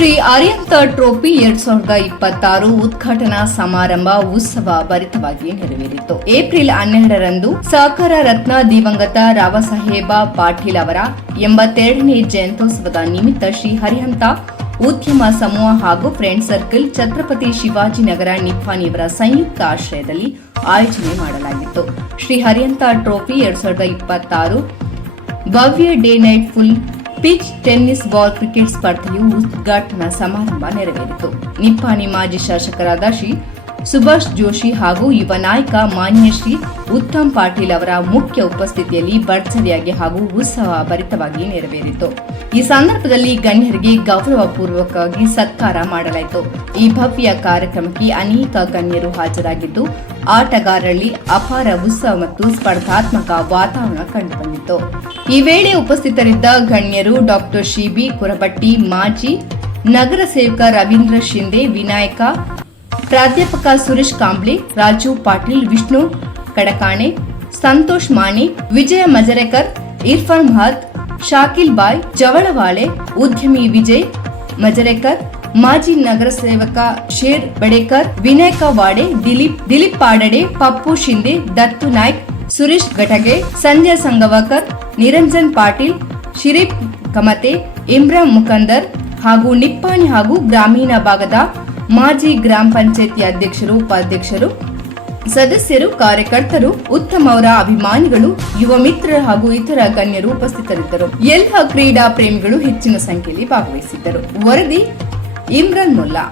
Shri Arihant trophy 2026 ಉದ್ಘಾಟನಾ ಸಮಾರಂಭ ಉತ್ಸವ ಭರಿತವಾಗಿ ನೆರವೇರಿತು. ಏಪ್ರಿಲ್ 12ರಂದು ಸಹಕಾರ ರತ್ನ ದಿವಂಗತ ರಾವಸಾಹೇಬ ಪಾಟೀಲ್ ಅವರ 82ನೇ ಜಯಂತ್ಯೋತ್ಸವದ ನಿಮಿತ್ತ ಶ್ರೀ ಅರಿಹಂತ ಉದ್ಯಮ ಸಮೂಹ ಹಾಗೂ ಫ್ರೆಂಡ್ ಸರ್ಕಲ್ ಛತ್ರಪತಿ ಶಿವಾಜಿನಗರ ನಿಪ್ಪಾಣಿಯವರ ಸಂಯುಕ್ತ ಆಶ್ರಯದಲ್ಲಿ ಆಯೋಜನೆ ಮಾಡಲಾಗಿತ್ತು. ಶ್ರೀ ಅರಿಹಂತ ಟ್ರೋಫಿ 2026 ಭವ್ಯ day night full pitch tennis ball cricket ಸ್ಪರ್ಧೆಯು ಉದ್ಘಾಟನಾ ಸಮಾರಂಭ ನೆರವೇರಿತು. ನಿಪ್ಪಾಣಿ ಮಾಜಿ ಶಾಸಕರಾದ ಶ್ರೀ ಸುಭಾಷ್ ಜೋಶಿ ಹಾಗೂ ಯುವ ನಾಯಕ ಮಾನ್ಯ ಶ್ರೀ ಉತ್ತಮ್ ಪಾಟೀಲ್ ಅವರ ಮುಖ್ಯ ಉಪಸ್ಥಿತಿಯಲ್ಲಿ ಭರ್ಜರಿಯಾಗಿ ಹಾಗೂ ಉತ್ಸವ ಭರಿತವಾಗಿ ನೆರವೇರಿತು. ಈ ಸಂದರ್ಭದಲ್ಲಿ ಗಣ್ಯರಿಗೆ ಗೌರವಪೂರ್ವಕವಾಗಿ ಸತ್ಕಾರ ಮಾಡಲಾಯಿತು. ಈ ಭವ್ಯ ಕಾರ್ಯಕ್ರಮಕ್ಕೆ ಅನೇಕ ಗಣ್ಯರು ಹಾಜರಾಗಿದ್ದು ಆಟಗಾರರಲ್ಲಿ ಅಪಾರ ಉತ್ಸವ ಮತ್ತು ಸ್ಪರ್ಧಾತ್ಮಕ ವಾತಾವರಣ ಕಂಡುಬಂದಿತು. ಈ ವೇಳೆ ಉಪಸ್ಥಿತರಿದ್ದ ಗಣ್ಯರು ಡಾಕ್ಟರ್ ಶಿಬಿ ಕುರಬಟ್ಟಿ, ಮಾಜಿ ನಗರ ಸೇವಕ ರವೀಂದ್ರ ಶಿಂದೆ, ವಿನಾಯಕ ಪ್ರಾಧ್ಯಾಪಕ ಸುರೇಶ್ ಕಾಂಬ್ಳೆ, ರಾಜು ಪಾಟೀಲ್, ವಿಷ್ಣು ಕಡಕಾಣೆ, ಸಂತೋಷ್ ಮಾಣಿ, ವಿಜಯ ಮಜರೇಕರ್, ಇರ್ಫಾನ್ ಮಹತ್, ಶಾಕಿಲ್ ಬಾಯ್ ಜವಳವಾಳೆ, ಉದ್ಯಮಿ ವಿಜಯ್ ಮಜರೇಕರ್, ಮಾಜಿ ನಗರ ಸೇವಕ ಶೇರ್ ಬಡೇಕರ್, ವಿನಾಯಕ ವಾಡೆ, ದಿಲೀಪ್ ಪಾಡಡೆ, ಪಪ್ಪು ಶಿಂದೆ, ದತ್ತು ನಾಯ್ಕ್, ಸುರೇಶ್ ಘಟಗೆ, ಸಂಜಯ್ ಸಂಗವಾಕರ್, ನಿರಂಜನ್ ಪಾಟೀಲ್, ಶಿರೀಫ್ ಕಮತೆ, ಇಮ್ರಾನ್ ಮುಕಂದರ್ ಹಾಗೂ ನಿಪ್ಪಾಣಿ ಹಾಗೂ ಗ್ರಾಮೀಣ ಭಾಗದ ಮಾಜಿ ಗ್ರಾಮ ಪಂಚಾಯತಿ ಅಧ್ಯಕ್ಷರು, ಉಪಾಧ್ಯಕ್ಷರು, ಸದಸ್ಯರು, ಕಾರ್ಯಕರ್ತರು, ಉತ್ತಮ ಅವರ ಅಭಿಮಾನಿಗಳು, ಯುವ ಮಿತ್ರರು ಹಾಗೂ ಇತರ ಗಣ್ಯರು ಉಪಸ್ಥಿತರಿದ್ದರು. ಎಲ್ಲ ಕ್ರೀಡಾ ಪ್ರೇಮಿಗಳು ಹೆಚ್ಚಿನ ಸಂಖ್ಯೆಯಲ್ಲಿ ಭಾಗವಹಿಸಿದ್ದರು. ವರದಿ ಇಮ್ರಾನ್ ಮುಲ್ಲಾ.